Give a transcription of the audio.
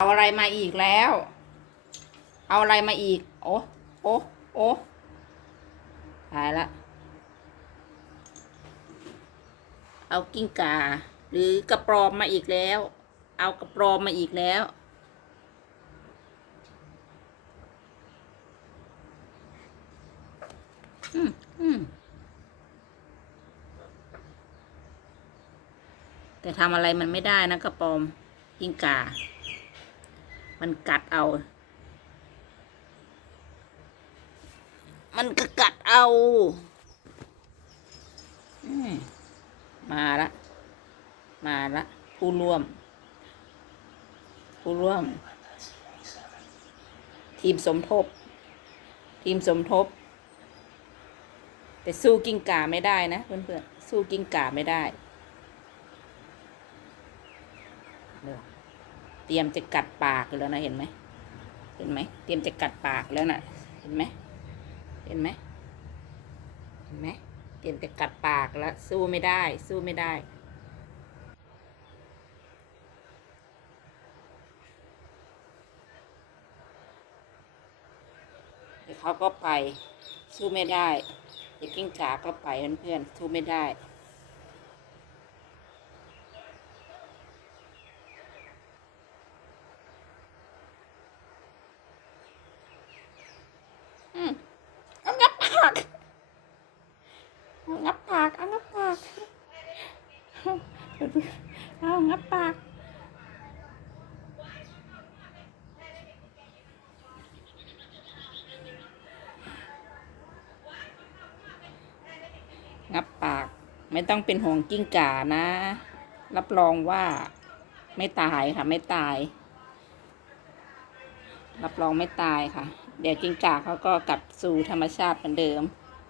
เอาอะไรมาอีกแล้ว เอาอะไรมาอีก โอ้ โอ้ โอ้ตายละ เอากิ้งก่า หรือกระปรอมมาอีกแล้ว เอากระปรอมมาอีกแล้ว อืมอืมแต่ทำอะไรมันไม่ได้นะกระปรอมกิ้งก่า มันกัดเอา มันก็กัดเอาอมมาละ มาละ ผู้ร่วม ผู้ร่วม ทีมสมทบ ทีมสมทบ แต่สู้กิ้งก่าไม่ได้นะเพื่อนๆ สู้กิ้งก่าไม่ได้เดี๋ยว เตรียมจะกัดปากแล้วนะเห็นไหมเห็นไหมเตรียมจะกัดปากแล้วนะเห็นไหมเห็นไหมเห็นไหมเตรียมจะกัดปากแล้ว สู้ไม่ได้ สู้ไม่ได้เดี๋ยวเขาก็ไป สู้ไม่ได้เด็กกิ้งก่าก็ไปเพื่อนๆสู้ไม่ได้ อืมเอางับปากเอางับปากเอางับปาก เอางับปากงับปาก ไม่ต้องเป็นห่วงกิ้งก่านะ รับรองว่าไม่ตายค่ะ ไม่ตาย รับรองไม่ตายค่ะ เดี๋ยวกิ้งก่าเขาก็กลับสู่ธรรมชาติเหมือนเดิม